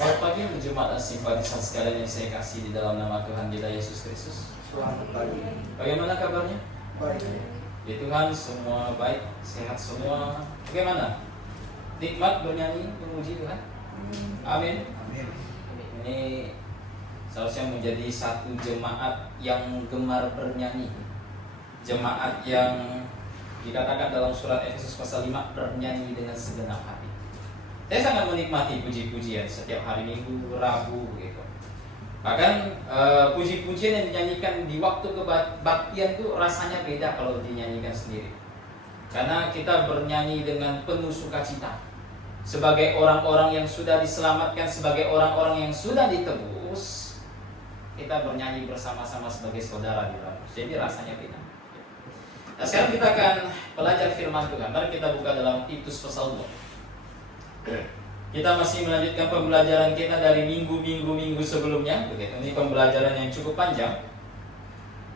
Selamat pagi jemaat dan simpatisan sekalian yang saya kasih di dalam nama Tuhan kita Yesus Kristus. Selamat pagi. Bagaimana kabarnya? Baik. Ya Tuhan, semua baik, sehat semua. Bagaimana? Nikmat bernyanyi, memuji Tuhan. Amin. Amin. Ini seharusnya menjadi satu jemaat yang gemar bernyanyi. Jemaat yang dikatakan dalam surat Efesus pasal 5 bernyanyi dengan segenap hati. Saya sangat menikmati puji-pujian setiap hari Minggu, Rabu gitu. Bahkan puji-pujian yang dinyanyikan di waktu kebaktian itu rasanya beda kalau dinyanyikan sendiri. Karena kita bernyanyi dengan penuh sukacita. Sebagai orang-orang yang sudah diselamatkan, sebagai orang-orang yang sudah ditebus, kita bernyanyi bersama-sama sebagai saudara di dalam. Jadi rasanya beda. Nah, sekarang kita akan belajar firman Tuhan. Mari kita buka dalam Titus pasal 2. Kita masih melanjutkan pembelajaran kita dari minggu sebelumnya. Begitu. Ini pembelajaran yang cukup panjang.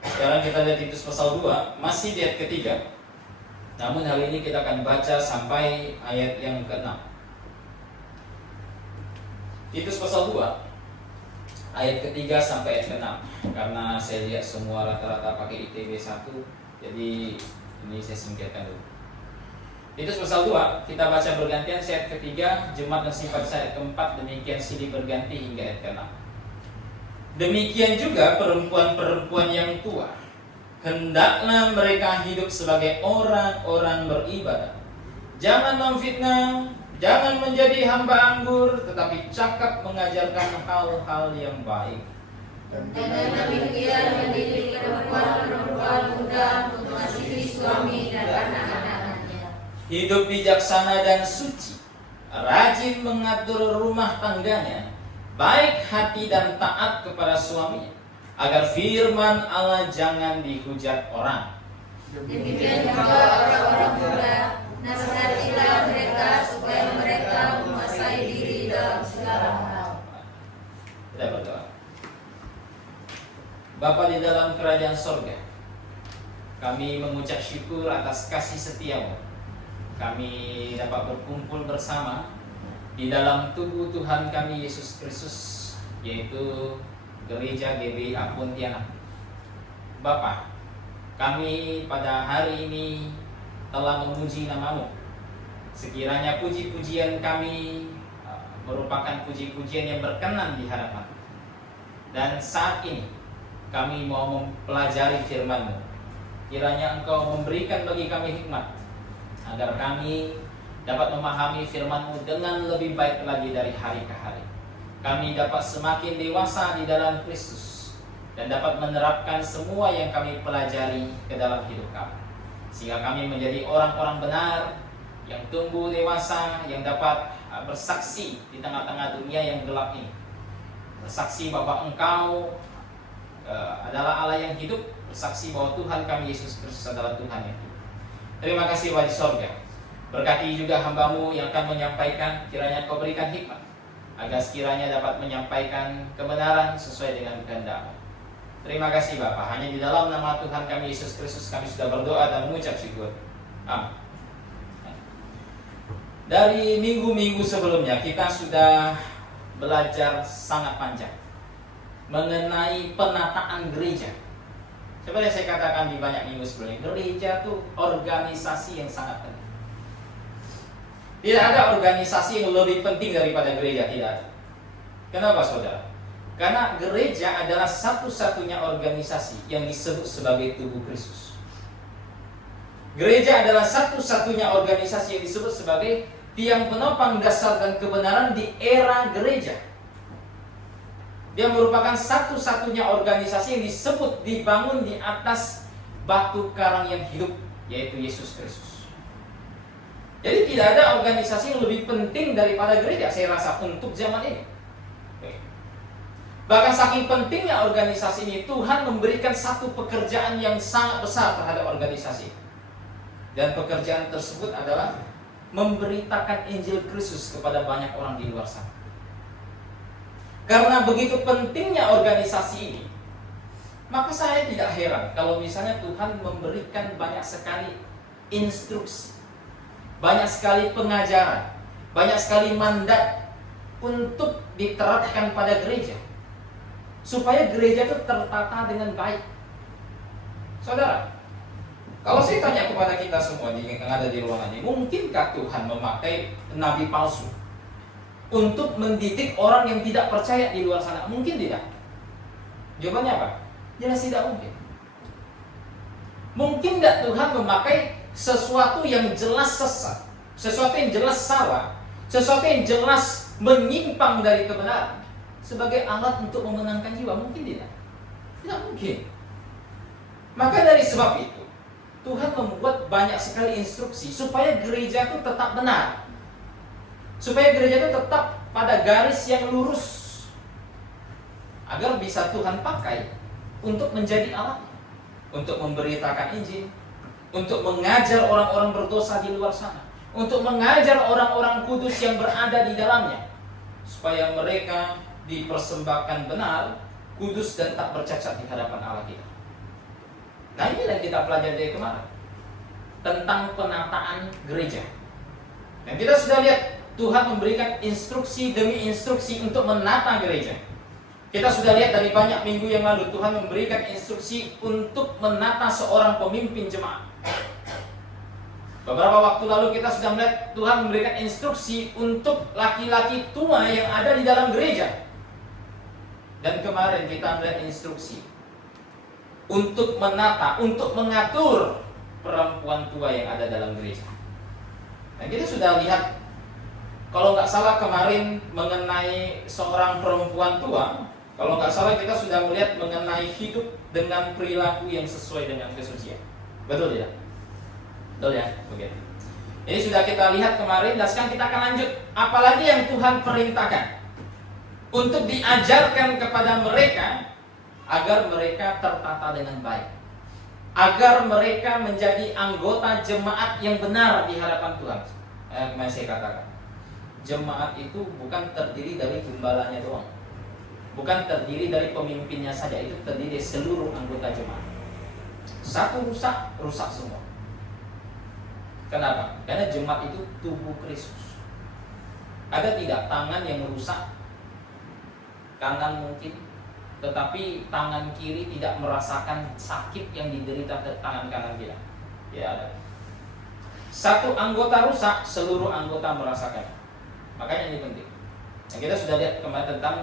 Sekarang kita lihat Titus pasal 2, masih di ayat ketiga. Namun hari ini kita akan baca sampai ayat yang ke-6. Titus pasal 2 ayat ketiga sampai ayat ke-6. Karena saya lihat semua rata-rata pakai ITB 1, jadi ini saya singkirkan dulu. Titus pasal 2, kita baca bergantian ayat ketiga, jemaat dan simpatisan ayat keempat, demikian silih berganti hingga ayat ke-6. Demikian juga perempuan-perempuan yang tua, hendaklah mereka hidup sebagai orang-orang beribadah. Jangan memfitnah, jangan menjadi hamba anggur, tetapi cakap mengajarkan hal-hal yang baik. Dan dengan demikian mendidik perempuan-perempuan muda untuk mengasihi suami dan anak-anaknya. Hidup bijaksana dan suci, rajin mengatur rumah tangganya, baik hati dan taat kepada suaminya, agar firman Allah jangan dihujat orang. Demikian juga orang-orang muda, nasihatilah mereka supaya mereka menguasai diri dalam segala hal. Kita berdoa. Bapa di dalam kerajaan sorga, kami mengucap syukur atas kasih setiamu. Kami dapat berkumpul bersama di dalam tubuh Tuhan kami Yesus Kristus, yaitu Gereja GBI Pontianak. Bapa, kami pada hari ini telah memuji nama-Mu. Sekiranya puji-pujian kami merupakan puji-pujian yang berkenan di hadapan. Dan saat ini kami mau mempelajari firman-Mu. Kiranya Engkau memberikan bagi kami hikmat, agar kami dapat memahami firman-Mu dengan lebih baik lagi dari hari ke hari. Kami dapat semakin dewasa di dalam Kristus dan dapat menerapkan semua yang kami pelajari ke dalam hidup kami, sehingga kami menjadi orang-orang benar yang tumbuh dewasa, yang dapat bersaksi di tengah-tengah dunia yang gelap ini. Bersaksi bahwa Engkau adalah Allah yang hidup, bersaksi bahwa Tuhan kami Yesus Kristus adalah Tuhan yang hidup. Terima kasih wajah sorga. Berkati juga hamba-Mu yang akan menyampaikan, kiranya Kau berikan hikmat, agar sekiranya dapat menyampaikan kebenaran sesuai dengan kehendak-Mu. Terima kasih Bapa. Hanya di dalam nama Tuhan kami Yesus Kristus kami sudah berdoa dan mengucap syukur. Amin. Dari minggu-minggu sebelumnya kita sudah belajar sangat panjang mengenai penataan gereja. Seperti saya katakan di banyak minggu sebelumnya, gereja itu organisasi yang sangat penting. Tidak ada organisasi yang lebih penting daripada gereja, tidak ada. Kenapa saudara? Karena gereja adalah satu-satunya organisasi yang disebut sebagai tubuh Kristus. Gereja adalah satu-satunya organisasi yang disebut sebagai tiang penopang dasar dan kebenaran di era gereja. Dia merupakan satu-satunya organisasi yang disebut dibangun di atas batu karang yang hidup, yaitu Yesus Kristus. Jadi tidak ada organisasi yang lebih penting daripada gereja, saya rasa, untuk zaman ini. Bahkan saking pentingnya organisasi ini, Tuhan memberikan satu pekerjaan yang sangat besar terhadap organisasi. Dan pekerjaan tersebut adalah memberitakan Injil Kristus kepada banyak orang di luar sana. Karena begitu pentingnya organisasi ini, maka saya tidak heran kalau misalnya Tuhan memberikan banyak sekali instruksi, banyak sekali pengajaran, banyak sekali mandat untuk diterapkan pada gereja, supaya gereja itu tertata dengan baik. Saudara, kalau saya tanya kepada kita semua yang ada di ruangan ini, mungkinkah Tuhan memakai nabi palsu untuk mendidik orang yang tidak percaya di luar sana? Mungkin tidak. Jawabannya apa? Jelas tidak mungkin. Mungkin nggak Tuhan memakai sesuatu yang jelas sesat, sesuatu yang jelas salah, sesuatu yang jelas menyimpang dari kebenaran sebagai alat untuk memenangkan jiwa? Mungkin tidak. Tidak mungkin. Maka dari sebab itu, Tuhan membuat banyak sekali instruksi supaya gereja itu tetap benar, supaya gereja itu tetap pada garis yang lurus, agar bisa Tuhan pakai untuk menjadi alat, untuk memberitakan Injil, untuk mengajar orang-orang berdosa di luar sana, untuk mengajar orang-orang kudus yang berada di dalamnya, supaya mereka dipersembahkan benar, kudus dan tak bercacat di hadapan Allah kita. Nah, inilah yang kita pelajari dari kemarin tentang penataan gereja. Dan kita sudah lihat Tuhan memberikan instruksi demi instruksi untuk menata gereja. Kita sudah lihat dari banyak minggu yang lalu Tuhan memberikan instruksi untuk menata seorang pemimpin jemaat. Beberapa waktu lalu kita sudah melihat Tuhan memberikan instruksi untuk laki-laki tua yang ada di dalam gereja. Dan kemarin kita melihat instruksi untuk menata, untuk mengatur perempuan tua yang ada dalam gereja. Nah, kita sudah lihat, kalau nggak salah kemarin mengenai seorang perempuan tua, kalau nggak salah kita sudah melihat mengenai hidup dengan perilaku yang sesuai dengan kesucian. Betul tidak? Betul ya? Oke. Ini sudah kita lihat kemarin, dan sekarang kita akan lanjut. Apalagi yang Tuhan perintahkan untuk diajarkan kepada mereka agar mereka tertata dengan baik, agar mereka menjadi anggota jemaat yang benar di hadapan Tuhan. Kemarin saya katakan, jemaat itu bukan terdiri dari gembalanya doang, bukan terdiri dari pemimpinnya saja, itu terdiri dari seluruh anggota jemaat. Satu rusak, rusak semua. Kenapa? Karena jemaat itu tubuh Kristus. Ada tidak tangan yang merusak? Kanan mungkin, tetapi tangan kiri tidak merasakan sakit yang diderita tangan kanan kita. Ya ada. Satu anggota rusak, seluruh anggota merasakan. Makanya ini penting. Nah, kita sudah lihat kemarin tentang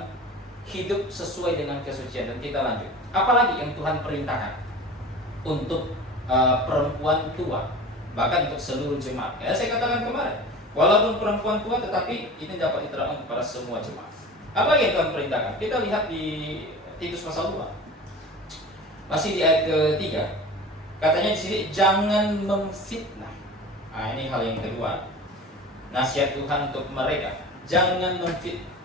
hidup sesuai dengan kesucian, dan kita lanjut. Apalagi yang Tuhan perintahkan untuk perempuan tua, bahkan untuk seluruh jemaat. Ya, saya katakan kemarin, walaupun perempuan tua, tetapi ini dapat diterapkan kepada semua jemaat. Apa yang Tuhan perintahkan? Kita lihat di Titus pasal 2. Masih di ayat ke-3. Katanya di sini, jangan memfitnah. Nah, ini hal yang kedua. Nasihat Tuhan untuk mereka, jangan memfitnah.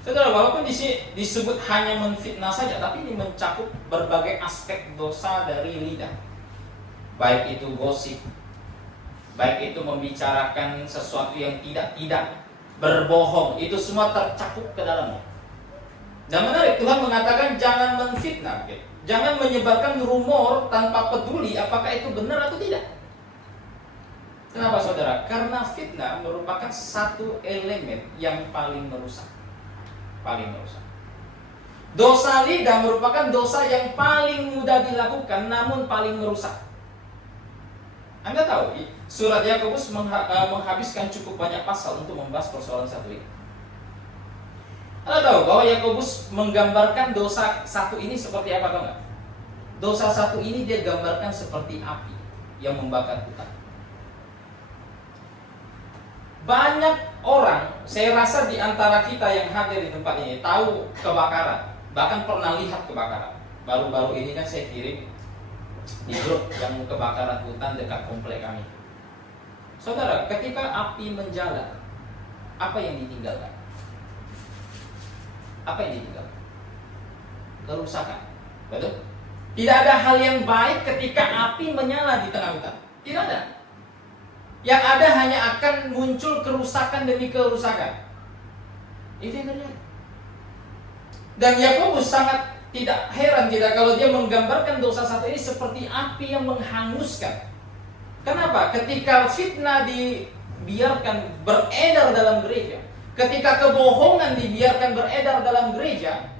Saudara, walaupun di sini disebut hanya memfitnah saja, tapi ini mencakup berbagai aspek dosa dari lidah. Baik itu gosip, baik itu membicarakan sesuatu yang tidak, berbohong, itu semua tercakup ke dalamnya. Dan menarik, Tuhan mengatakan jangan memfitnah, jangan menyebarkan rumor tanpa peduli apakah itu benar atau tidak. Kenapa saudara? Karena fitnah merupakan satu elemen yang paling merusak. Paling merusak. Dosa lidah merupakan dosa yang paling mudah dilakukan, namun paling merusak. Anda tahu, surat Yakobus menghabiskan cukup banyak pasal untuk membahas persoalan satu ini. Anda tahu bahwa Yakobus menggambarkan dosa satu ini seperti apa, tahu nggak? Dosa satu ini dia gambarkan seperti api yang membakar hutan. Banyak orang, saya rasa di antara kita yang hadir di tempat ini tahu kebakaran, bahkan pernah lihat kebakaran. Baru-baru ini kan saya kirim di grup yang kebakaran hutan dekat komplek kami. Saudara, ketika api menjalar, apa yang ditinggalkan? Apa yang ditinggalkan? Kerusakan. Betul? Tidak ada hal yang baik ketika api menyala di tengah hutan. Tidak ada. Yang ada hanya akan muncul kerusakan demi kerusakan. Itu yang terjadi. Dan Yakobus sangat tidak heran tidak kalau dia menggambarkan dosa satu ini seperti api yang menghanguskan. Kenapa? Ketika fitnah dibiarkan beredar dalam gereja, Ketika kebohongan dibiarkan beredar dalam gereja,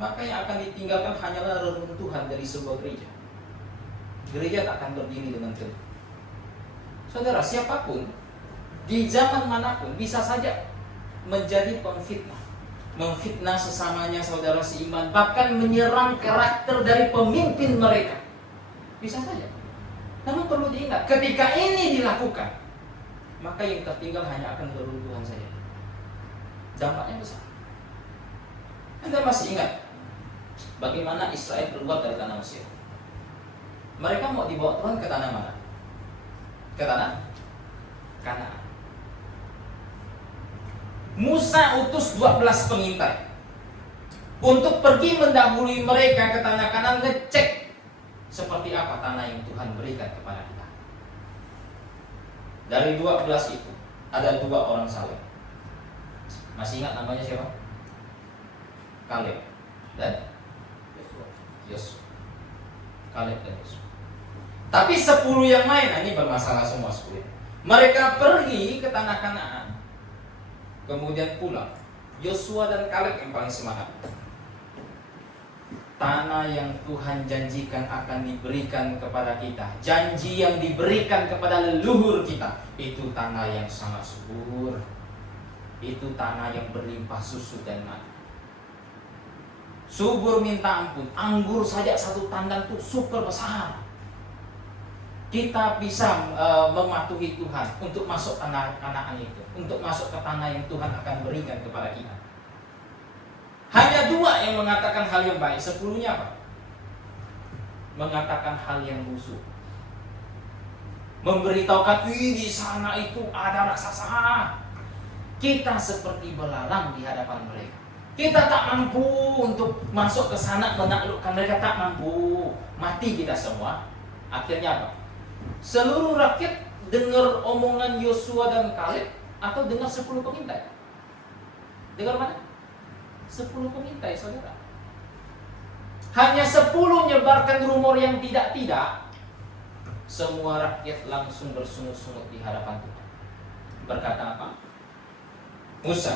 maka yang akan ditinggalkan hanyalah reruntuhan dari sebuah gereja. Gereja tak akan berdiri dengan teguh. Saudara, siapapun di zaman manapun bisa saja menjadi pemfitnah, memfitnah sesamanya saudara seiman, bahkan menyerang karakter dari pemimpin mereka. Bisa saja. Namun perlu diingat, ketika ini dilakukan, maka yang tertinggal hanya akan reruntuhan saja. Dampaknya besar. Anda masih ingat bagaimana Israel keluar dari tanah Mesir? Mereka mau dibawa Tuhan ke tanah mana? Ke tanah Kanaan. Musa utus 12 pengintai untuk pergi mendahului mereka ke tanah Kanaan, ngecek seperti apa tanah yang Tuhan berikan kepada kita. Dari 12 itu ada 2 orang saleh. Masih ingat namanya siapa? Kaleb dan Yosua. Kaleb dan Yosua. Tapi 10 yang lain, ini bermasalah semua 10. Mereka pergi ke tanah Kanaan, kemudian pulang. Yosua dan Kaleb yang paling semangat. Tanah yang Tuhan janjikan akan diberikan kepada kita, janji yang diberikan kepada leluhur kita, itu tanah yang sangat subur. Itu tanah yang berlimpah susu dan madu. Subur minta ampun. Anggur saja 1 tandan itu super besar. Kita bisa mematuhi Tuhan untuk masuk tanah Kanaan itu, untuk masuk ke tanah yang Tuhan akan berikan kepada kita. Hanya 2 yang mengatakan hal yang baik, 10-nya apa? Mengatakan hal yang busuk. Memberitahukan, di sana itu ada raksasa. Kita seperti belalang di hadapan mereka. Kita tak mampu untuk masuk ke sana menaklukkan mereka, tak mampu. Mati kita semua. Akhirnya apa? Seluruh rakyat dengar omongan Yosua dan Kaleb atau dengar 10 pengintai? Dengar mana? 10 pengintai, saudara. Hanya 10 menyebarkan rumor yang tidak-tidak. Semua rakyat langsung bersungut-sungut di hadapan Tuhan. Berkata apa? Musa,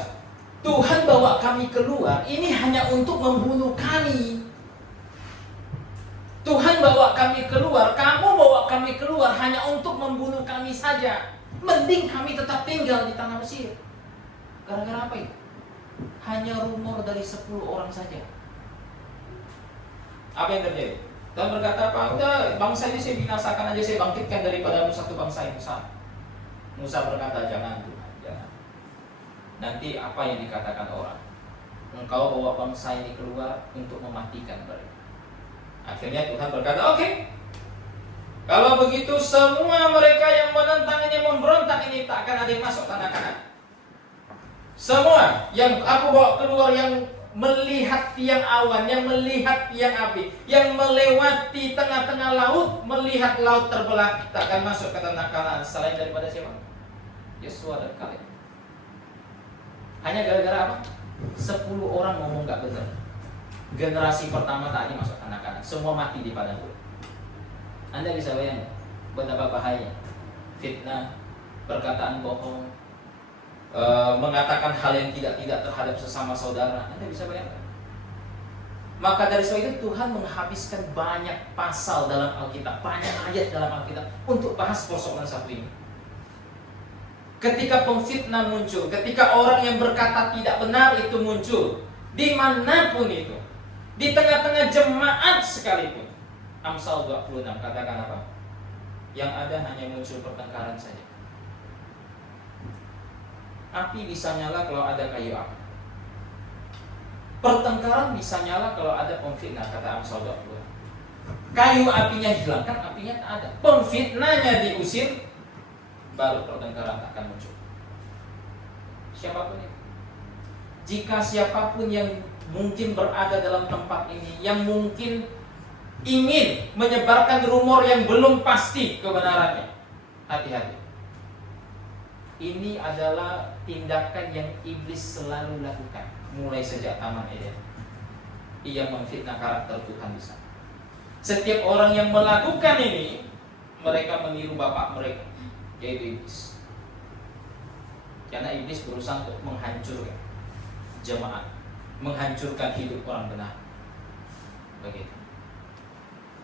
Tuhan bawa kami keluar ini hanya untuk membunuh kami. Tuhan bawa kami keluar, kamu bawa kami keluar hanya untuk membunuh kami saja. Mending kami tetap tinggal di tanah Mesir. Gara-gara apa itu? Hanya rumor dari 10 orang saja. Apa yang terjadi? Tuhan berkata apa? Udah, bangsa ini saya binasakan aja, saya bangkitkan daripada satu bangsa yang besar. Musa berkata, jangan Tuhan, jangan. Nanti apa yang dikatakan orang? Engkau bawa bangsa ini keluar untuk mematikan mereka. Akhirnya Tuhan berkata, oke. Kalau begitu semua mereka yang menentang ini, memberontak ini, tak akan ada yang masuk tanah Kanaan. Semua yang aku bawa keluar, yang melihat tiang awan, yang melihat tiang api, yang melewati tengah-tengah laut, melihat laut terbelah, tak akan masuk ke tanah Kanaan selain daripada siapa? Yosua dan Kaleb. Hanya gara-gara apa? 10 orang ngomong gak benar. Generasi pertama tadi masuk tanah Kanaan, semua mati di padang gurun. Anda bisa bayangkan betapa bahaya fitnah, perkataan bohong, mengatakan hal yang tidak terhadap sesama saudara. Anda bisa bayangkan. Maka dari sebab itu Tuhan menghabiskan banyak pasal dalam Alkitab, banyak ayat dalam Alkitab untuk bahas persoalan satu ini. Ketika pemfitnah muncul, ketika orang yang berkata tidak benar itu muncul, dimanapun itu, di tengah-tengah jemaat sekalipun. Amsal 26 katakan apa? Yang ada hanya muncul pertengkaran saja. Api bisa nyala kalau ada kayu api. Pertengkaran bisa nyala kalau ada pemfitnah, kata Amsal 26. Kayu apinya hilang, kan apinya tak ada. Pemfitnahnya diusir, baru pertengkaran akan muncul. Siapapun itu. Jika siapapun yang mungkin berada dalam tempat ini, yang mungkin ingin menyebarkan rumor yang belum pasti kebenarannya, hati-hati. Ini adalah tindakan yang iblis selalu lakukan mulai sejak Taman Eden. Ia memfitnah karakter Tuhan di sana. Setiap orang yang melakukan ini, mereka meniru bapak mereka, yaitu iblis. Karena iblis berusaha untuk menghancurkan jemaat, menghancurkan hidup orang benar. Begitu.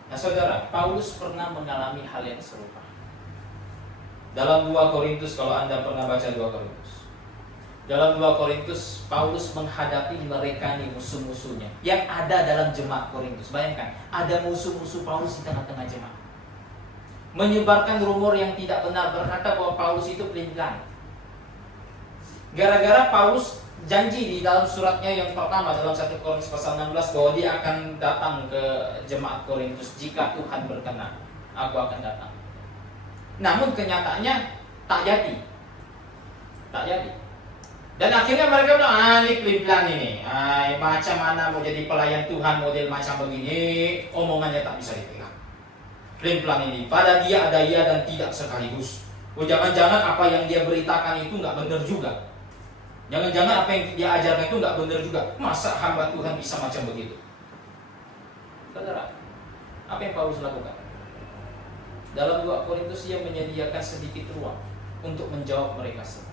Nah saudara, Paulus pernah mengalami hal yang serupa. Dalam 2 Korintus, kalau Anda pernah baca 2 Korintus, dalam 2 Korintus, Paulus menghadapi mereka nih musuh-musuhnya yang ada dalam jemaat Korintus. Bayangkan, ada musuh-musuh Paulus di tengah-tengah jemaat, menyebarkan rumor yang tidak benar, berkata bahwa Paulus itu pelin-pelan. Gara-gara Paulus janji di dalam suratnya yang pertama dalam 1 Korintus pasal 16 bahwa dia akan datang ke jemaat Korintus jika Tuhan berkenan, aku akan datang. Namun kenyataannya tak jadi. Dan akhirnya mereka bilang, ini pelin-pelan ini, macam mana mau jadi pelayan Tuhan model macam begini, omongannya tak bisa dipegang. Pelin-pelan ini, pada dia ada iya dan tidak sekaligus. Jangan-jangan apa yang dia beritakan itu nggak benar juga. Jangan-jangan apa yang dia ajarkan itu nggak benar juga. Masa hamba Tuhan bisa macam begitu? Saudara, apa yang Paulus lakukan? Dalam 2 Korintus dia menyediakan sedikit ruang untuk menjawab mereka semua.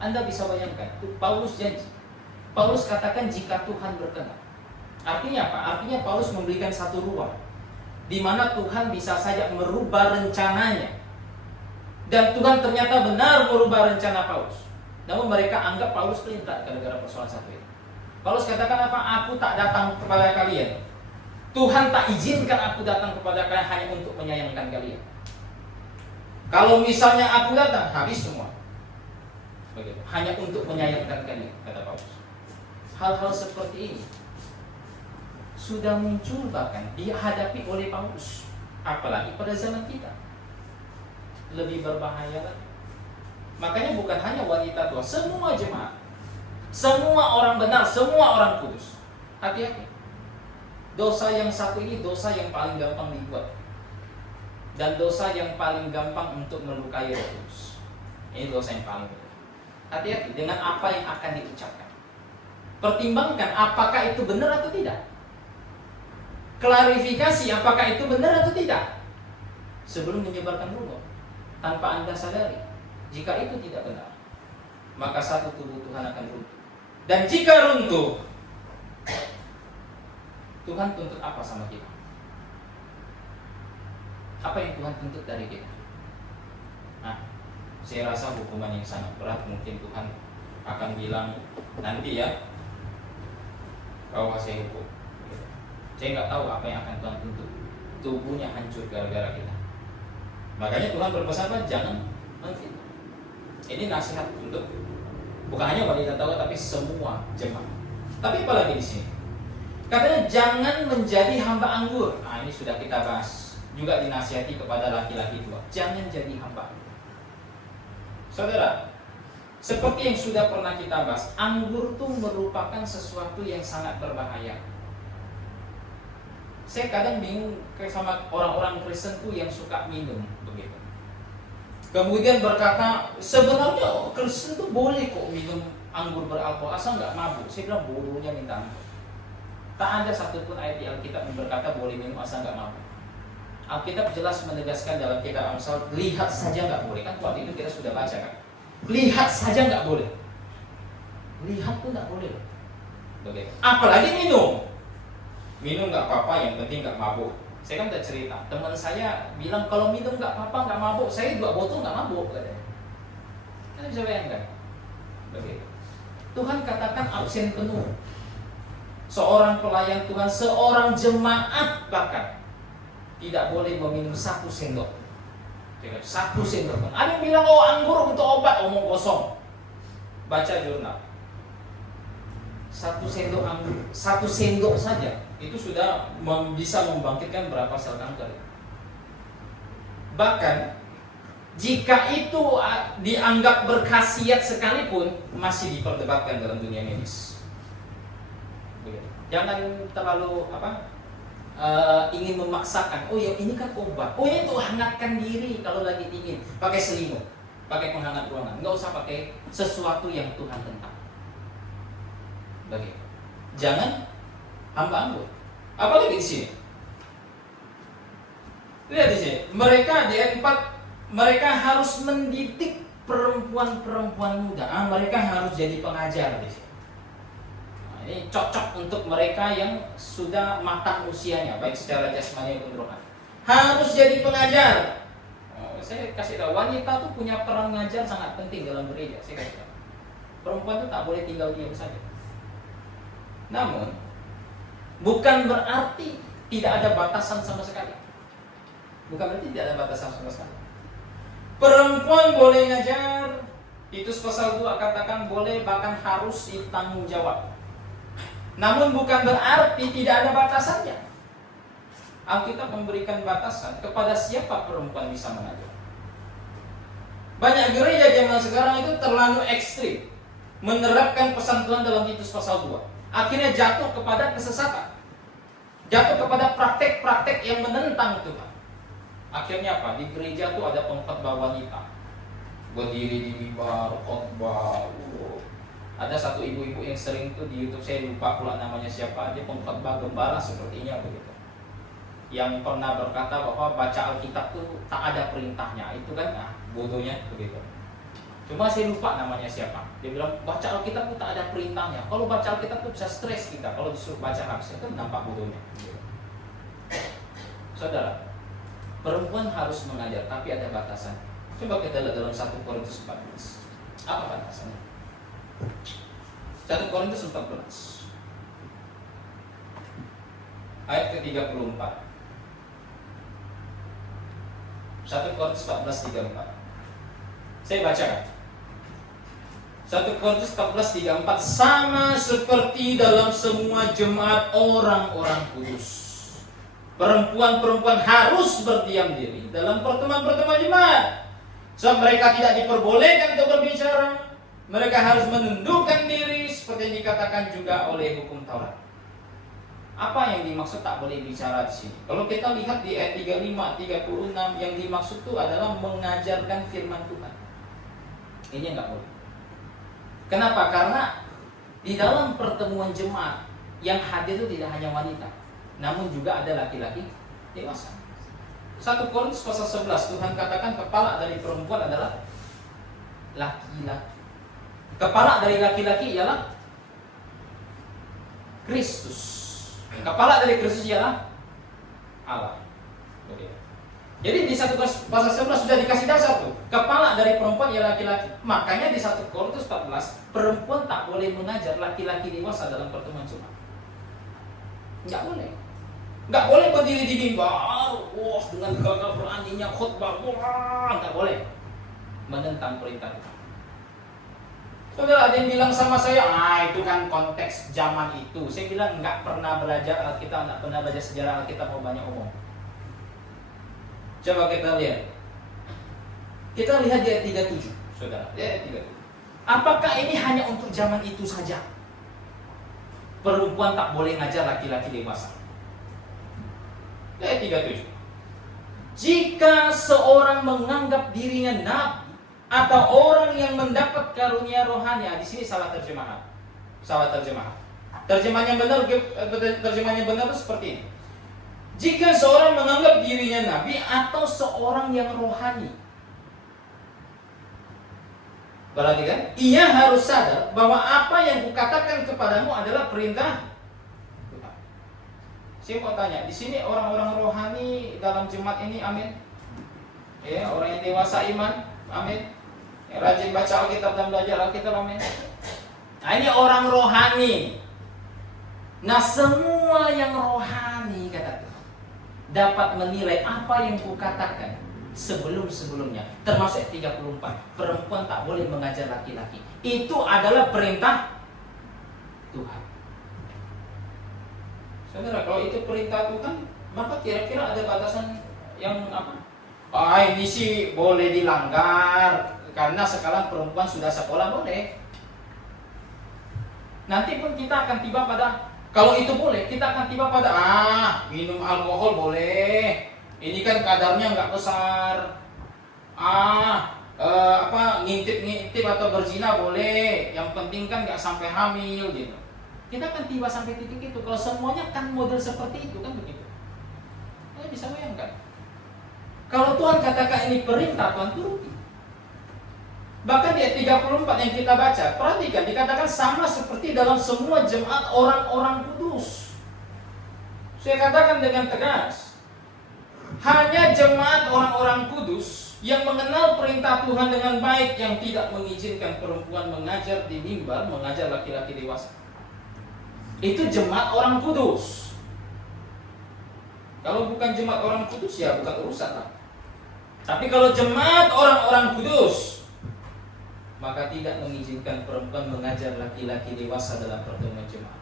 Anda bisa bayangkan, Paulus janji. Paulus katakan jika Tuhan berkenan. Artinya apa? Artinya Paulus memberikan satu ruang di mana Tuhan bisa saja merubah rencananya. Dan Tuhan ternyata benar merubah rencana Paulus. Namun mereka anggap Paulus pelin-pelan gara-gara persoalan satu itu. Paulus katakan apa? Aku tak datang kepada kalian. Tuhan tak izinkan aku datang kepada kalian hanya untuk menyayangkan kalian. Kalau misalnya aku datang, habis semua. Begitu. Hanya untuk menyayangkan kalian, kata Paulus. Hal-hal seperti ini sudah muncul bahkan dihadapi oleh Paulus. Apalagi pada zaman kita. Lebih berbahaya lagi. Makanya bukan hanya wanita tua, semua jemaat, semua orang benar, semua orang kudus. Hati-hati. Dosa yang satu ini dosa yang paling gampang dibuat, dan dosa yang paling gampang untuk melukai Roh Kudus. Ini dosa yang paling berat. Hati-hati dengan apa yang akan diucapkan. Pertimbangkan apakah itu benar atau tidak. Klarifikasi apakah itu benar atau tidak sebelum menyebarkan rumor tanpa Anda sadari. Jika itu tidak benar, maka satu tubuh Tuhan akan runtuh. Dan jika runtuh, Tuhan tuntut apa sama kita? Apa yang Tuhan tuntut dari kita? Nah, saya rasa hukuman yang sangat berat. Mungkin Tuhan akan bilang nanti ya, kau saya hukum. Saya nggak tahu apa yang akan Tuhan tuntut. Tubuhnya hancur gara-gara kita. Makanya Tuhan berpesan, jangan menfitnah. Ini nasihat untuk bukan hanya wanita tua tapi semua jemaat. Tapi apalagi di sini? Katanya jangan menjadi hamba anggur. Nah, ini sudah kita bahas. Juga dinasihati kepada laki-laki tua. Jangan jadi hamba anggur. Saudara, seperti yang sudah pernah kita bahas, anggur itu merupakan sesuatu yang sangat berbahaya. Saya kadang bingung sama orang-orang Kristen tuh yang suka minum begitu. Kemudian berkata, sebenarnya Kristen tuh boleh kok minum anggur beralkohol asal nggak mabuk. Saya bilang bodohnya minta ampun. Tak ada satupun ayat di Alkitab yang berkata boleh minum asal nggak mabuk. Alkitab jelas menegaskan dalam kitab Amsal, lihat saja nggak boleh. Kan waktu itu kita sudah baca kan. Lihat saja nggak boleh. Lihat tuh nggak boleh. Begitu. Apalagi minum. Minum nggak apa-apa, yang penting nggak mabuk. Saya kan udah cerita, teman saya bilang kalau minum nggak apa-apa, nggak mabuk. Saya 2 botol nggak mabuk katanya. Kan bisa bayangkan. Begitu. Tuhan katakan absen penuh. Seorang pelayan Tuhan, seorang jemaat bahkan tidak boleh meminum 1 sendok. 1 sendok. Ada yang bilang oh anggur untuk obat, omong kosong. Baca jurnal. 1 sendok anggur, 1 sendok saja itu sudah bisa membangkitkan berapa sel kanker. Bahkan jika itu dianggap berkhasiat sekalipun masih diperdebatkan dalam dunia medis. Jangan terlalu ingin memaksakan. Oh ya ini kan obat. Oh ini tuh hangatkan diri kalau lagi dingin. Pakai selimut, pakai penghangat ruangan. Nggak usah pakai sesuatu yang Tuhan tentang. Begitu. Jangan hamba anggur. Apalagi di sini. Lihat di sini. Mereka di ayat 4, mereka harus mendidik perempuan-perempuan muda, mereka harus jadi pengajar di sini. Nah, ini cocok untuk mereka yang sudah matang usianya, baik secara jasmani maupun rohani. Harus jadi pengajar. Saya kasih tahu, wanita tuh punya peran ngajar sangat penting dalam gereja. Saya kasih tahu. Perempuan tuh tak boleh tinggal diam saja. Namun, bukan berarti tidak ada batasan sama sekali. Bukan berarti tidak ada batasan sama sekali. Perempuan boleh ngajar. Titus pasal 2 katakan boleh, bahkan harus ditanggung jawab. Namun bukan berarti tidak ada batasannya. Alkitab memberikan batasan kepada siapa perempuan bisa mengajar. Banyak gereja zaman sekarang itu terlalu ekstrim menerapkan pesan Tuhan dalam Titus pasal 2. Akhirnya jatuh kepada kesesatan. Jatuh kepada praktek-praktek yang menentang Tuhan. Akhirnya apa? Di gereja tuh ada pengkhotbah wanita. Berdiri di mimbar, khotbah. Ada satu ibu-ibu yang sering tuh di YouTube, saya lupa pula namanya siapa, dia pengkhotbah gembala sepertinya begitu. Yang pernah berkata bahwa baca Alkitab tuh tak ada perintahnya. Itu kan bodohnya begitu. Cuma saya lupa namanya siapa. Dia bilang baca Alkitab tuh tak ada perintahnya. Kalau baca Alkitab tuh bisa stres kita. Kalau disuruh baca habis itu nampak bodohnya. Saudara, perempuan harus mengajar, tapi ada batasan. Coba kita lihat dalam 1 Korintus 14. Apa batasannya? 1 Korintus 14 ayat ke-34. 1 Korintus 14:34. Saya bacakan. 1 Korintus 14:34, sama seperti dalam semua jemaat orang-orang kudus, perempuan-perempuan harus berdiam diri dalam pertemuan-pertemuan jemaat. Sebab mereka tidak diperbolehkan untuk berbicara. Mereka harus menundukkan diri seperti yang dikatakan juga oleh hukum Taurat. Apa yang dimaksud tak boleh bicara di sini? Kalau kita lihat di ayat 35, 36, yang dimaksud itu adalah mengajarkan firman Tuhan. Ini yang nggak boleh. Kenapa? Karena di dalam pertemuan jemaat yang hadir itu tidak hanya wanita, namun juga ada laki-laki dewasa. 1 Korintus pasal 11 Tuhan katakan kepala dari perempuan adalah laki-laki. Kepala dari laki-laki ialah Kristus. Kepala dari Kristus ialah Allah. Oke. Jadi di 1 pasal 11 sudah dikasih dasar tuh. Kepala dari perempuan ialah laki-laki. Makanya di 1 Korintus 14 perempuan tak boleh mengajar laki-laki dewasa dalam pertemuan jemaat. Enggak boleh. Enggak boleh berdiri di mimbar, dengan gagah beraninya khotbah, enggak boleh. Menentang perintah Tuhan. Saudara, ada yang bilang sama saya, itu kan konteks zaman itu. Saya bilang nggak pernah belajar Alkitab, nggak pernah belajar sejarah Alkitab, mau banyak omong. Coba kita lihat. Kita lihat di ayat 37, saudara. Di ayat 37. Apakah ini hanya untuk zaman itu saja? Perempuan tak boleh ngajar laki-laki dewasa. Di ayat 37. Jika seorang menganggap dirinya nabi atau orang yang mendapat karunia rohani, di sini salah terjemahan. Salah terjemahan. Terjemahannya benar itu seperti ini. Jika seorang menganggap dirinya nabi atau seorang yang rohani, berarti kan, ia harus sadar bahwa apa yang kukatakan kepadamu adalah perintah Tuhan. Saya mau tanya, di sini orang-orang rohani dalam jemaat ini, amin? Ya, orang yang dewasa iman, amin? Yang rajin baca Alkitab dan belajar Alkitab, amin. Nah, ini orang rohani. Nah, semua yang rohani, kata Tuhan, dapat menilai apa yang kukatakan sebelum-sebelumnya. Termasuk 34, perempuan tak boleh mengajar laki-laki. Itu adalah perintah Tuhan. Saudara, kalau itu perintah Tuhan, maka kira-kira ada batasan yang apa? Ini sih boleh dilanggar. Karena sekarang perempuan sudah sekolah, boleh. Nanti pun kita akan tiba pada, kalau itu boleh, kita akan tiba pada minum alkohol boleh. Ini kan kadarnya nggak besar. Ngintip atau berzina boleh. Yang penting kan nggak sampai hamil gitu. Kita akan tiba sampai titik itu. Kalau semuanya kan model seperti itu kan begitu. Kalian bisa bayangkan. Kalau Tuhan katakan ini perintah, Tuhan turuti. Bahkan di ayat 34 yang kita baca, perhatikan, dikatakan sama seperti dalam semua jemaat orang-orang kudus. Saya katakan dengan tegas, hanya jemaat orang-orang kudus yang mengenal perintah Tuhan dengan baik, yang tidak mengizinkan perempuan mengajar di mimbar, mengajar laki-laki dewasa. Itu jemaat orang kudus. Kalau bukan jemaat orang kudus, ya bukan urusan lah. Tapi kalau jemaat orang-orang kudus, maka tidak mengizinkan perempuan mengajar laki-laki dewasa dalam pertemuan jemaat.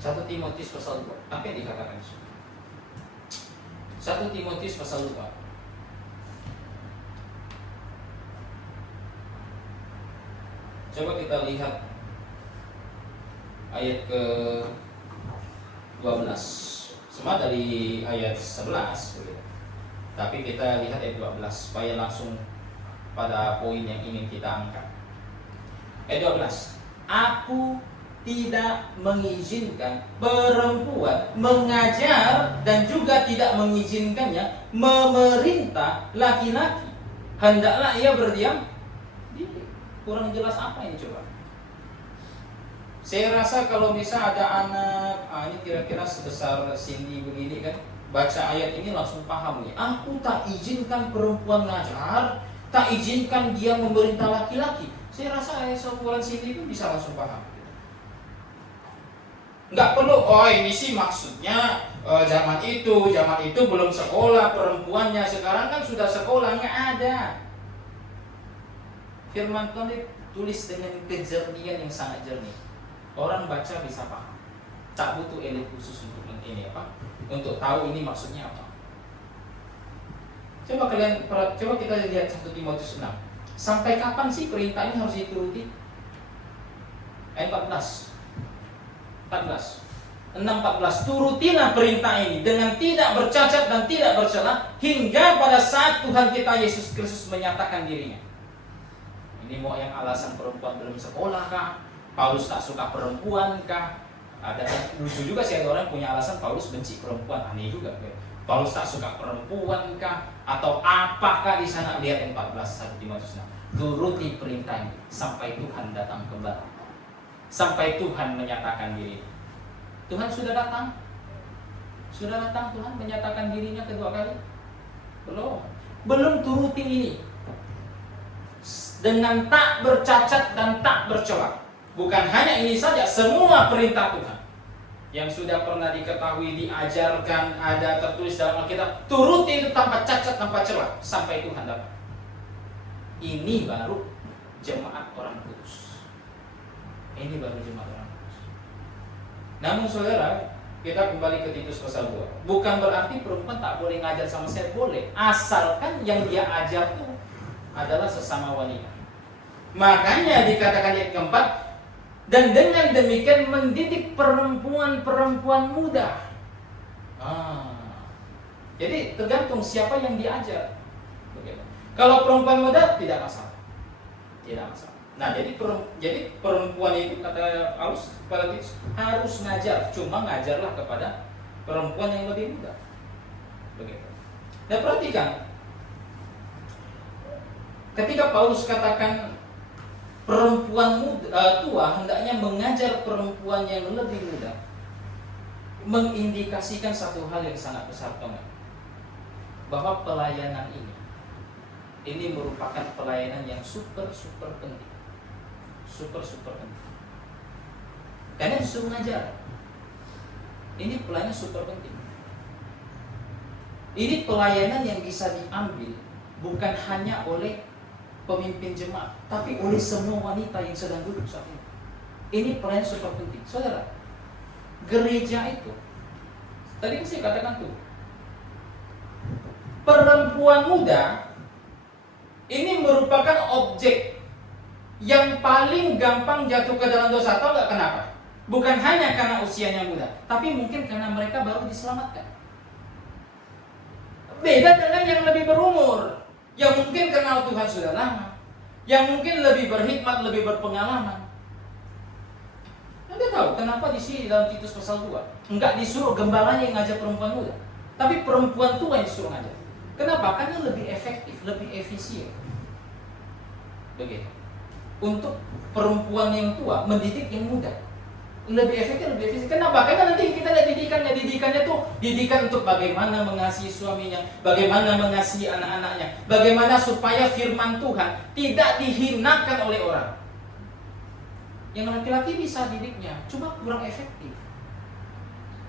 1 Timotius pasal 2. Apa yang dikatakan di sini? 1 Timotius pasal 2. Coba kita lihat ayat ke 12. Semua dari ayat 11 begitu. Tapi kita lihat ayat 12 supaya langsung pada poin yang ingin kita angkat. Ayat 12. Aku tidak mengizinkan perempuan mengajar dan juga tidak mengizinkannya memerintah laki-laki. Hendaklah ia berdiam diri. Kurang jelas apa ini coba? Saya rasa kalau misal ada anak, ini kira-kira sebesar Cindy begini kan, baca ayat ini langsung paham nih. Aku tak izinkan perempuan ngajar, tak izinkan dia memerintah laki-laki. Saya rasa ayat seumuran Cindy itu bisa langsung paham. Nggak perlu, oh ini sih maksudnya zaman itu belum sekolah perempuannya, sekarang kan sudah sekolah. Nggak ada. Firman Tuhan ditulis dengan kejernihan yang sangat jernih. Orang baca bisa paham. Tak butuh elit khusus untuk ini apa? Untuk tahu ini maksudnya apa. Coba kita lihat 1 Timotius 6. Sampai kapan sih perintah ini harus dituruti? Ayat 14. 6:14. Turutilah perintah ini dengan tidak bercacat dan tidak bercela hingga pada saat Tuhan kita Yesus Kristus menyatakan dirinya. Ini mau yang alasan perempuan belum sekolah kah? Paulus tak suka perempuan kah? Ada yang lucu juga sih, ada orang punya alasan Paulus benci perempuan, aneh juga. Paulus tak suka perempuan kah? Atau apakah di sana? Lihat 14 1 Timotius 6. Turuti perintah ini sampai Tuhan datang kembali. Sampai Tuhan menyatakan diri. Tuhan sudah datang? Sudah datang Tuhan menyatakan dirinya kedua kali? Belum turuti ini. Dengan tak bercacat dan tak bercela. Bukan hanya ini saja, semua perintah Tuhan yang sudah pernah diketahui, diajarkan, ada tertulis dalam Alkitab, turuti itu tanpa cacat, tanpa celah sampai Tuhan datang. Ini baru jemaat orang kudus. Ini baru jemaat orang kudus. Namun saudara, kita kembali ke Titus pasal 2. Bukan berarti perempuan tak boleh ngajar sama saya, boleh. Asalkan yang dia ajar itu adalah sesama wanita. Makanya dikatakan ayat keempat, dan dengan demikian mendidik perempuan-perempuan muda. Jadi tergantung siapa yang diajar. Begitu. Kalau perempuan muda tidak masalah. Tidak masalah. Nah, jadi perempuan itu kata Paulus kepada Titus harus ngajar, cuma ngajarlah kepada perempuan yang lebih muda. Begitu. Dan perhatikan, ketika Paulus katakan perempuan tua hendaknya mengajar perempuan yang lebih muda, mengindikasikan satu hal yang sangat besar, teman, bahwa pelayanan ini merupakan pelayanan yang super penting, super penting. Karena disuruh ngajar, ini pelayanan super penting. Ini pelayanan yang bisa diambil bukan hanya oleh pemimpin jemaat, tapi oleh semua wanita yang sedang duduk saat ini. Ini pelayanan super penting. Saudara, gereja itu, tadi saya katakan tuh, perempuan muda ini merupakan objek yang paling gampang jatuh ke dalam dosa. Tahu nggak kenapa? Bukan hanya karena usianya muda, tapi mungkin karena mereka baru diselamatkan. Beda dengan yang lebih berumur, yang mungkin kenal Tuhan sudah lama, yang mungkin lebih berhikmat, lebih berpengalaman. Anda tahu kenapa di sini dalam Titus pasal 2 enggak disuruh gembalanya yang ngajak perempuan muda, tapi perempuan tua yang disuruh ngajak. Kenapa? Karena lebih efektif, lebih efisien. Begitu. Untuk perempuan yang tua mendidik yang muda lebih efektif. Kenapa? Karena nanti kita lihat didikannya tuh didikan untuk bagaimana mengasihi suaminya, bagaimana mengasihi anak-anaknya, bagaimana supaya firman Tuhan tidak dihinakan oleh orang. Yang laki-laki bisa didiknya, cuma kurang efektif.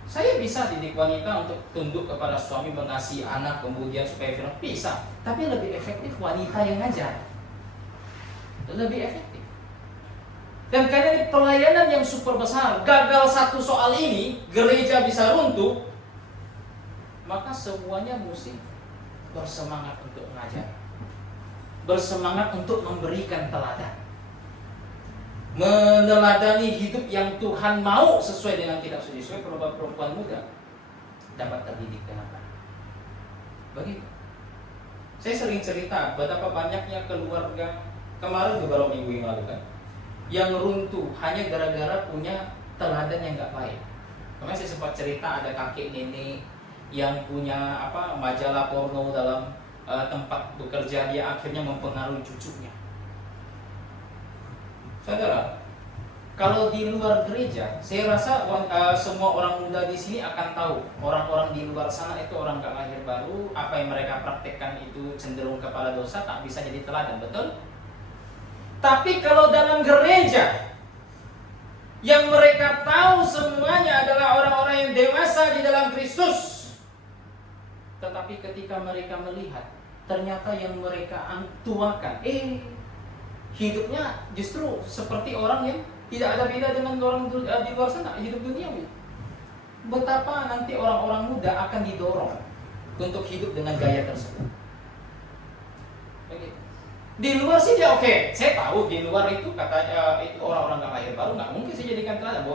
Saya bisa didik wanita untuk tunduk kepada suami, mengasihi anak, kemudian supaya firman bisa, tapi lebih efektif wanita yang ngajar. Lebih efektif. Dan karena ini pelayanan yang super besar, gagal satu soal ini, gereja bisa runtuh, maka semuanya mesti bersemangat untuk mengajar, bersemangat untuk memberikan teladan, meneladani hidup yang Tuhan mau sesuai dengan kitab suci, supaya perempuan muda dapat terdidik dengan baik. Begitu. Saya sering cerita betapa banyaknya keluarga, kemarin juga baru minggu yang lalu kan, yang runtuh hanya gara-gara punya teladan yang gak baik. Kemarin saya sempat cerita ada kakek nenek yang punya majalah porno dalam tempat bekerja, dia akhirnya mempengaruhi cucunya. Saudara, kalau di luar gereja, saya rasa semua orang muda di sini akan tahu orang-orang di luar sana itu orang gak lahir baru, apa yang mereka praktekkan itu cenderung kepada dosa, tak bisa jadi teladan, betul? Tapi kalau dalam gereja yang mereka tahu semuanya adalah orang-orang yang dewasa di dalam Kristus, tetapi ketika mereka melihat ternyata yang mereka tuakan, hidupnya justru seperti orang yang tidak ada beda dengan orang di luar sana, hidup duniawi. Betapa nanti orang-orang muda akan didorong untuk hidup dengan gaya tersebut. Begitu. Di luar sih dia oke. Saya tahu di luar itu katanya itu orang-orang gak lahir baru, nggak mungkin saya jadikan teladan.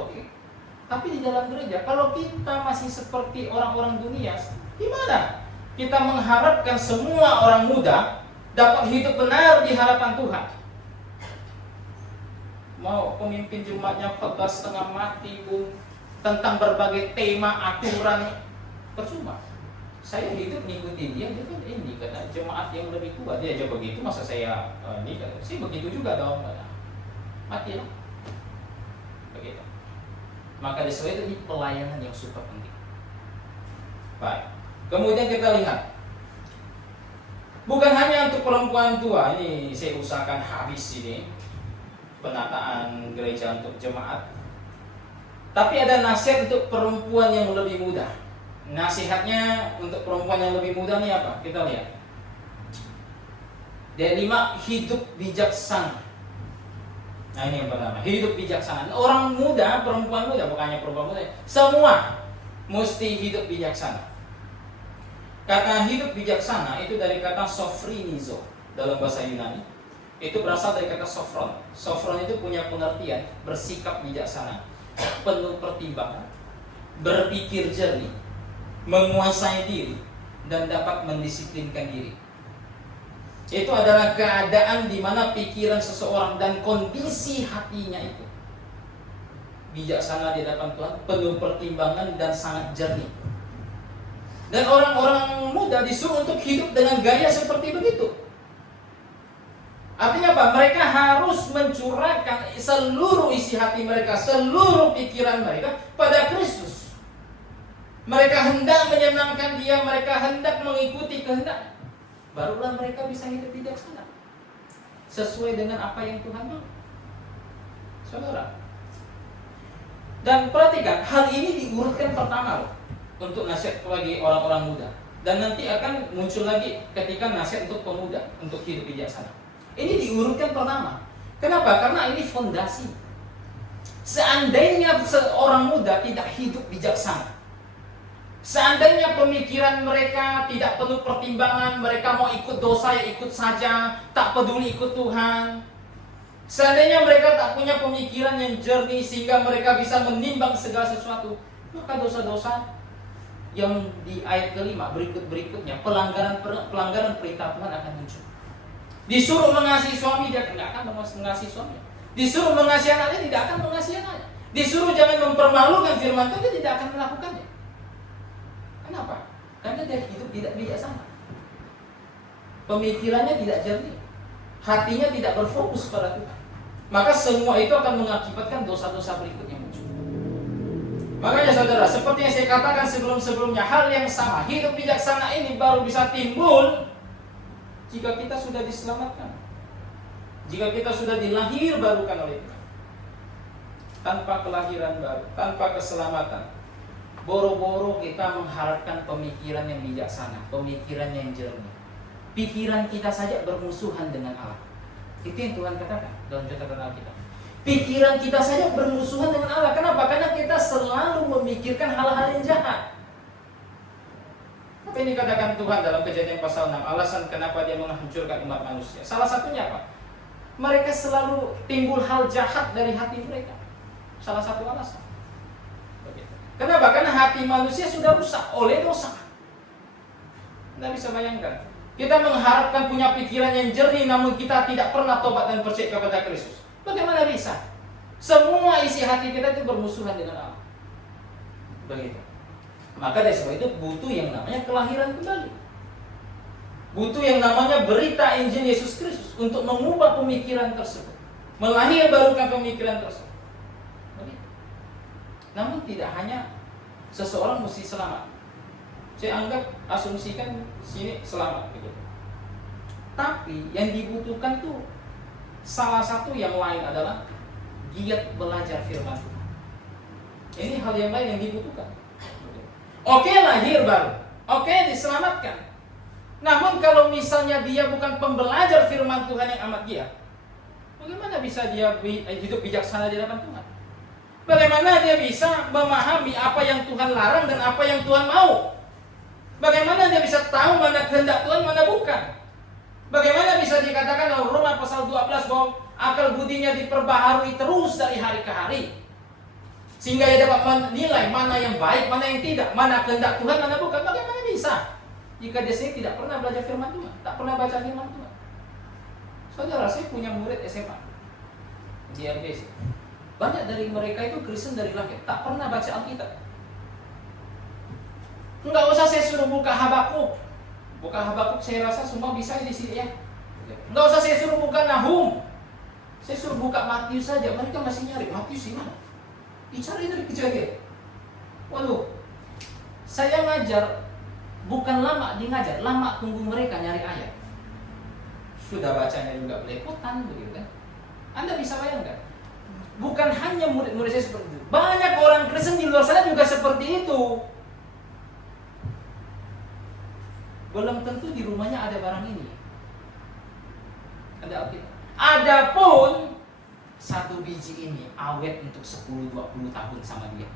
Tapi di dalam gereja, kalau kita masih seperti orang-orang dunia, gimana kita mengharapkan semua orang muda dapat hidup benar di hadapan Tuhan? Mau pemimpin jemaatnya khotbah setengah mati, tentang berbagai tema, aturan, percuma. Saya hidup ngikutin dia kan ini kata jemaat yang lebih tua, dia aja begitu, masa saya ini kata sih begitu juga dong, mati lah. Begitu. Maka disebut ini pelayanan yang super penting. Baik. Kemudian kita lihat, bukan hanya untuk perempuan tua, ini saya usahakan habis ini penataan gereja untuk jemaat, tapi ada nasihat untuk perempuan yang lebih muda. Nasihatnya untuk perempuan yang lebih muda nih apa? Kita lihat. Dan 5, hidup bijaksana. Nah ini yang pertama, hidup bijaksana. Orang muda, perempuan muda, bukannya perempuan muda, semua mesti hidup bijaksana. Kata hidup bijaksana itu dari kata sophronizo dalam bahasa Yunani. Itu berasal dari kata sophron. Sophron itu punya pengertian bersikap bijaksana, penuh pertimbangan, berpikir jernih, menguasai diri, dan dapat mendisiplinkan diri. Itu adalah keadaan di mana pikiran seseorang dan kondisi hatinya itu bijaksana di hadapan Tuhan, penuh pertimbangan dan sangat jernih. Dan orang-orang muda disuruh untuk hidup dengan gaya seperti begitu. Artinya apa? Mereka harus mencurahkan seluruh isi hati mereka, seluruh pikiran mereka pada Kristus. Mereka hendak menyenangkan Dia, mereka hendak mengikuti kehendak. Barulah mereka bisa hidup bijaksana sesuai dengan apa yang Tuhan mau. Saudara. Dan perhatikan, hal ini diurutkan pertama loh, untuk nasihat bagi orang-orang muda. Dan nanti akan muncul lagi ketika nasihat untuk pemuda, untuk hidup bijaksana. Ini diurutkan pertama. Kenapa? Karena ini fondasi. Seandainya seorang muda tidak hidup bijaksana, seandainya pemikiran mereka tidak penuh pertimbangan, mereka mau ikut dosa ya ikut saja, tak peduli ikut Tuhan. Seandainya mereka tak punya pemikiran yang jernih sehingga mereka bisa menimbang segala sesuatu, maka dosa-dosa yang di ayat kelima berikutnya, pelanggaran perintah Tuhan akan muncul. Disuruh mengasihi suami, dia tidak akan mengasihi suami. Disuruh mengasihi anaknya, tidak akan mengasihi anaknya. Disuruh jangan mempermalukan firman Tuhan, dia tidak akan melakukannya. Kenapa? Karena dia hidup tidak bijaksana. Pemikirannya tidak jernih. hatinya tidak berfokus pada Tuhan, maka semua itu akan mengakibatkan dosa-dosa berikutnya muncul. Makanya saudara, seperti yang saya katakan sebelum-sebelumnya, hal yang sama, hidup bijaksana ini baru bisa timbul jika kita sudah diselamatkan, jika kita sudah dilahir barukan oleh Tuhan. Tanpa kelahiran baru, tanpa keselamatan, boro-boro kita mengharapkan pemikiran yang bijaksana, pemikiran yang jernih. Pikiran kita saja bermusuhan dengan Allah. Itu yang Tuhan katakan dalam catatan Alkitab. Pikiran kita saja bermusuhan dengan Allah. Kenapa? Karena kita selalu memikirkan hal-hal yang jahat. Apa yang dikatakan Tuhan dalam Kejadian pasal 6? Alasan kenapa dia menghancurkan umat manusia. Salah satunya apa? Mereka selalu timbul hal jahat dari hati mereka. Salah satu alasan. Kenapa? Karena hati manusia sudah rusak oleh dosa. Anda bisa bayangkan, kita mengharapkan punya pikiran yang jernih, namun kita tidak pernah tobat dan percaya kepada Kristus. Bagaimana bisa? Semua isi hati kita itu bermusuhan dengan Allah. Begitu. Maka dari sebab itu butuh yang namanya kelahiran kembali. Butuh yang namanya berita Injil Yesus Kristus untuk mengubah pemikiran tersebut, melahirkan pemikiran tersebut. Namun tidak hanya seseorang mesti selamat. Saya anggap asumsikan sini selamat gitu. Tapi yang dibutuhkan tuh salah satu yang lain adalah giat belajar firman Tuhan. Ini hal yang lain yang dibutuhkan. Oke, lahir baru, oke, diselamatkan. Namun kalau misalnya dia bukan pembelajar firman Tuhan yang amat giat, bagaimana bisa dia hidup bijaksana di hadapan Tuhan? Bagaimana dia bisa memahami apa yang Tuhan larang dan apa yang Tuhan mau? Bagaimana dia bisa tahu mana kehendak Tuhan, mana bukan? Bagaimana bisa dikatakan dalam Roma pasal 12 bahwa akal budinya diperbaharui terus dari hari ke hari, sehingga dia dapat menilai mana yang baik, mana yang tidak, mana kehendak Tuhan, mana bukan? Bagaimana bisa jika dia sendiri tidak pernah belajar firman Tuhan, tak pernah baca firman Tuhan? Saudara, saya punya murid SMA di RBC. Banyak dari mereka itu Kristen dari lahir, tak pernah baca Alkitab. Enggak usah saya suruh buka Habakuk. Buka Habakuk saya rasa semua bisa di sini ya. Enggak usah saya suruh buka Nahum. Saya suruh buka Matius saja, mereka masih nyari Matius di mana? Dicari dari Kejadian. Waduh, saya ngajar bukan lama dia ngajar, lama tunggu mereka nyari ayat. Sudah bacanya juga belepotan begitu kan? Anda bisa bayangkan? Bukan hanya murid-murid saya seperti itu. Banyak orang Kristen di luar sana juga seperti itu. Belum tentu di rumahnya ada barang ini. Ada Alkitab. Adapun satu biji ini awet untuk 10-20 tahun sama dia.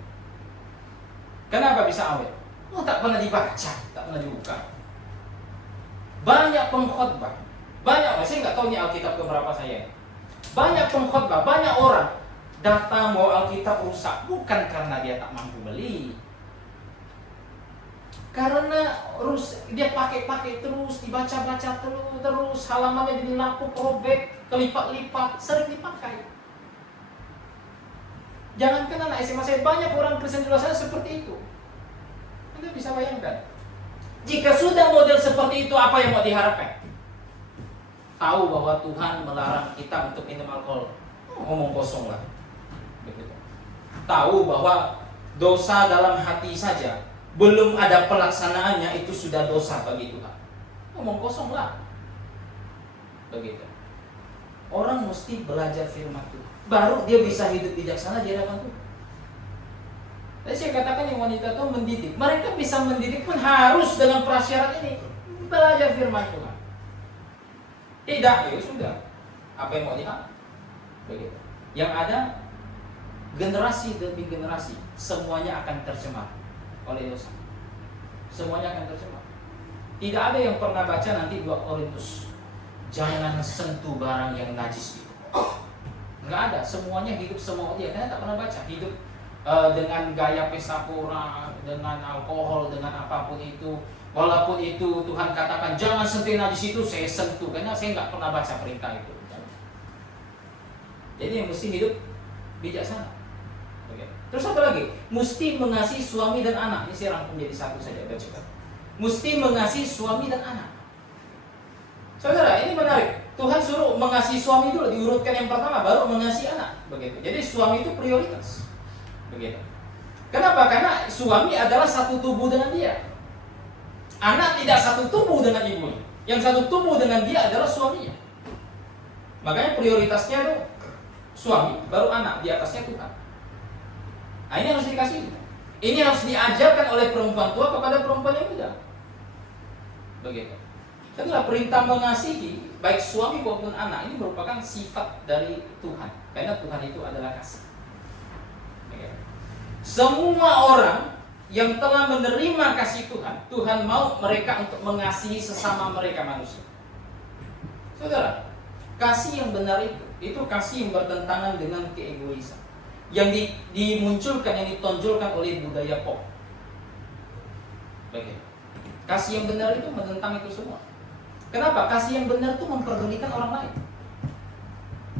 Kenapa bisa awet? Oh, tak pernah dibaca, tak pernah dibuka. Banyak pengkhotbah, saya nggak tahu ini Alkitab keberapa saya. Banyak pengkhotbah, banyak orang datang bawa Alkitab rusak, bukan karena dia tak mampu beli, karena dia pakai terus, dibaca-baca terus, halamannya jadi lapuk, robek, kelipat-lipat, sering dipakai. Jangankan anak SMA saya, banyak orang Kristen di luar sana seperti itu. Anda bisa bayangkan, jika sudah model seperti itu, apa yang mau diharapkan? Tahu bahwa Tuhan melarang kita untuk minum alkohol, ngomong kosong lah. Begitu. Tahu bahwa dosa dalam hati saja belum ada pelaksanaannya itu sudah dosa bagi Tuhan, ngomong kosong lah. Begitu. Orang mesti belajar firman Tuhan, baru dia bisa hidup bijaksana di hadapan Tuhan. Tadi saya katakan yang wanita itu mendidik, mereka bisa mendidik pun harus dengan prasyarat ini, belajar firman Tuhan. Tidak, ya sudah. Apa yang mau lihat? Begitu. Yang ada generasi demi generasi semuanya akan tercemar oleh dosa. Semuanya akan tercemar. Tidak ada yang pernah baca nanti 2 Korintus. Jangan sentuh barang yang najis itu. Enggak ada, semuanya hidup semau dia, karena tak pernah baca. Hidup dengan gaya pesta pora, dengan alkohol, dengan apapun itu. Walaupun itu Tuhan katakan jangan sentuh najis itu, saya sentuh karena saya nggak pernah baca perintah itu. Jadi yang mesti hidup bijaksana. Oke. Terus apa lagi? Mesti mengasihi suami dan anak. Ini saya rangkum jadi satu saja, baca. Mesti mengasihi suami dan anak. Saudara, ini menarik. Tuhan suruh mengasihi suami dulu, diurutkan yang pertama, baru mengasihi anak. Begitu. Jadi suami itu prioritas. Begitu. Kenapa? Karena suami adalah satu tubuh dengan dia. Anak tidak satu tubuh dengan ibunya. Yang satu tubuh dengan dia adalah suaminya. Makanya prioritasnya itu suami, baru anak, di atasnya Tuhan. Nah, ini harus dikasih. Ini harus diajarkan oleh perempuan tua kepada perempuan yang muda. Begitu. Setelah perintah mengasihi, baik suami maupun anak, ini merupakan sifat dari Tuhan. Karena Tuhan itu adalah kasih. Begitu. Semua orang yang telah menerima kasih Tuhan, Tuhan mau mereka untuk mengasihi sesama mereka manusia. Saudara, kasih yang benar itu kasih yang bertentangan dengan keegoisan. Yang dimunculkan, yang ditonjolkan oleh budaya pop. Baik. Kasih yang benar itu menentang itu semua. Kenapa? Kasih yang benar itu memperdulikan orang lain.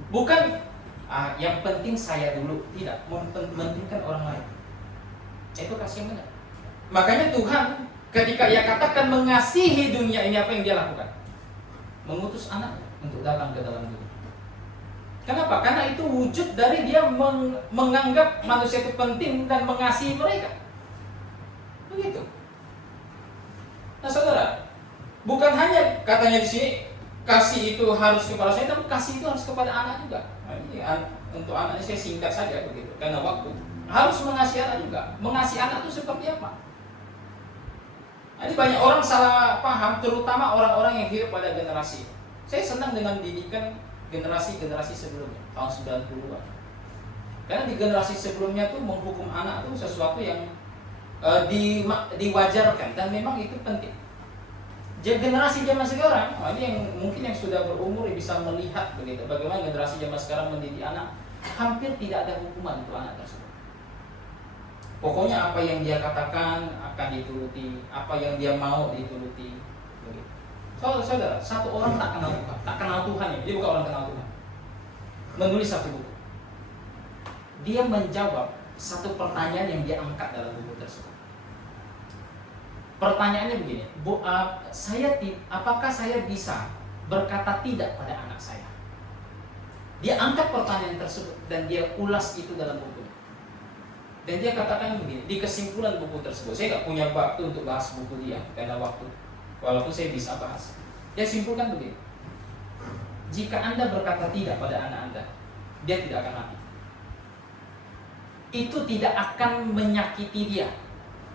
Bukan yang penting saya dulu, tidak, mementingkan orang lain. Itu kasih yang benar. Makanya Tuhan ketika Ia katakan mengasihi dunia ini, apa yang Dia lakukan? Mengutus anaknya untuk datang ke dalam dunia. Kenapa? Karena itu wujud dari Dia menganggap manusia itu penting dan mengasihi mereka. Begitu. Nah, saudara, bukan hanya katanya di sini kasih itu harus kepada saya, tapi kasih itu harus kepada anak juga. Nah, ini untuk anaknya saya singkat saja begitu, karena waktu. Harus mengasihi anak juga. Mengasihi anak itu seperti apa? Jadi banyak orang salah paham, terutama orang-orang yang hidup pada generasi. Saya senang dengan didikan generasi-generasi sebelumnya, tahun 90-an. Karena di generasi sebelumnya tuh menghukum anak itu sesuatu yang diwajarkan dan memang itu penting. Generasi zaman sekarang, ini yang mungkin yang sudah berumur bisa melihat begitu bagaimana generasi zaman sekarang mendidik anak, hampir tidak ada hukuman untuk anak tersebut. Pokoknya apa yang dia katakan akan dituruti, apa yang dia mau dituruti. Begitu. Saudara, satu orang tak kenal Tuhan ya, dia bukan orang kenal Tuhan. Menulis satu buku. Dia menjawab satu pertanyaan yang dia angkat dalam buku tersebut. Pertanyaannya begini, apakah saya bisa berkata tidak pada anak saya? Dia angkat pertanyaan tersebut dan dia ulas itu dalam buku. Dan dia katakan begini, di kesimpulan buku tersebut, saya nggak punya waktu untuk bahas buku dia karena waktu, walaupun saya bisa bahas. Dia simpulkan begini, jika Anda berkata tidak pada anak Anda, dia tidak akan mati. Itu tidak akan menyakiti dia.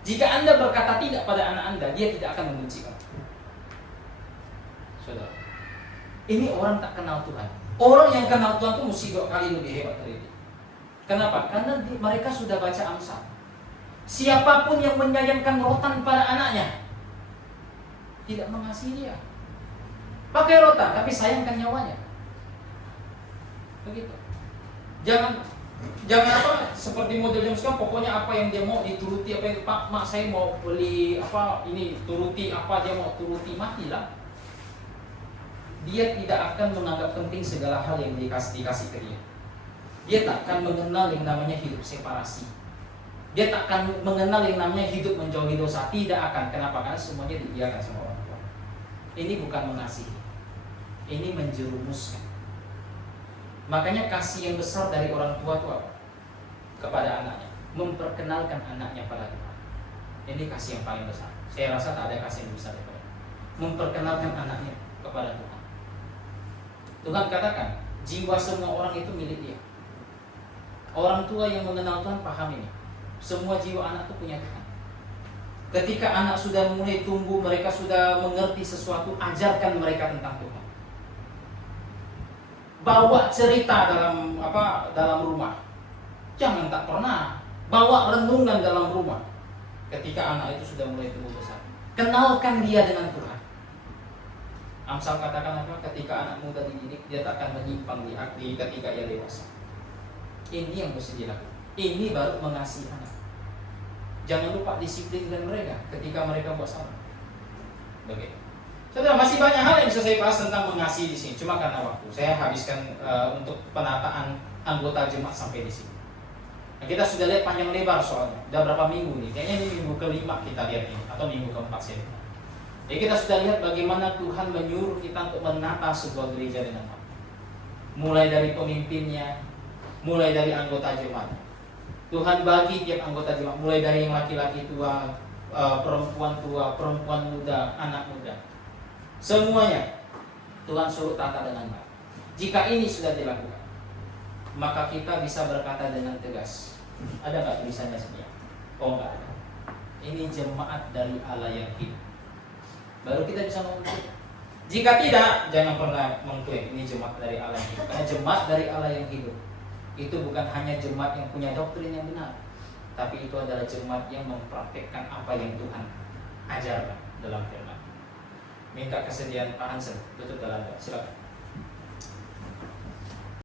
Jika Anda berkata tidak pada anak Anda, dia tidak akan membenci kamu. Saudara, ini orang tak kenal Tuhan. Orang yang kenal Tuhan itu mesti 2 kali lebih hebat dari dia. Kenapa? Karena mereka sudah baca Amsal. Siapapun yang menyayangkan rotan pada anaknya, tidak mengasihi dia. Pakai rotan, tapi sayangkan nyawanya. Begitu. Jangan apa seperti model jam sekarang, pokoknya apa yang dia mau dituruti, apa yang Pak Mak saya mau beli apa ini turuti, apa dia mau turuti, matilah. Dia tidak akan menganggap penting segala hal yang dikasih ke dia. Dia tak akan mengenal yang namanya hidup separasi. Dia tak akan mengenal yang namanya hidup menjauhi dosa. Tidak akan. Kenapa? Karena semuanya dibiarkan sama orang tua. Ini bukan mengasihi, ini menjerumuskan. Makanya kasih yang besar dari orang tua itu apa? Kepada anaknya, memperkenalkan anaknya pada Tuhan. Ini kasih yang paling besar. Saya rasa tak ada kasih yang besar daripada itu. Memperkenalkan anaknya kepada Tuhan. Tuhan katakan, jiwa semua orang itu milik Dia. Orang tua yang mengenal Tuhan paham ini. Semua jiwa anak itu punya Tuhan. Ketika anak sudah mulai tumbuh, mereka sudah mengerti sesuatu, ajarkan mereka tentang Tuhan. Bawa cerita dalam rumah. Jangan tak pernah bawa renungan dalam rumah. Ketika anak itu sudah mulai tumbuh besar, kenalkan dia dengan Tuhan. Amsal katakan apa? Ketika anak muda dididik, dia tak akan menyimpang di ketika ia dewasa. Ini yang mesti dilakukan. Ini baru mengasihi anak. Jangan lupa disiplinkan mereka ketika mereka buat salah. Begitu. Saudara, masih banyak hal yang bisa saya bahas tentang mengasihi di sini. Cuma karena waktu, saya habiskan untuk penataan anggota jemaat sampai di sini. Nah, kita sudah lihat panjang lebar soalnya. Udah berapa minggu nih? Kayaknya ini minggu ke-5 kita lihat ini, atau minggu ke-4 saya. Jadi kita sudah lihat bagaimana Tuhan menyuruh kita untuk menata sebuah gereja dengan baik. Mulai dari pemimpinnya, mulai dari anggota jemaat. Tuhan bagi tiap anggota jemaat, mulai dari yang laki-laki tua, perempuan tua, perempuan muda, anak muda. Semuanya Tuhan suruh tata dengan baik. Jika ini sudah dilakukan, maka kita bisa berkata dengan tegas. Ada nggak tulisannya sebenarnya? Oh enggak ada. Ini jemaat dari Allah yang hidup. Baru kita bisa mengklaim. Jika tidak, jangan pernah mengklaim ini jemaat dari Allah yang hidup. Karena jemaat dari Allah yang hidup itu bukan hanya jemaat yang punya doktrin yang benar, tapi itu adalah jemaat yang mempraktikkan apa yang Tuhan ajarkan dalam firman. Minta kesediaan Pak Hansen tutup dalam doa. Silakan.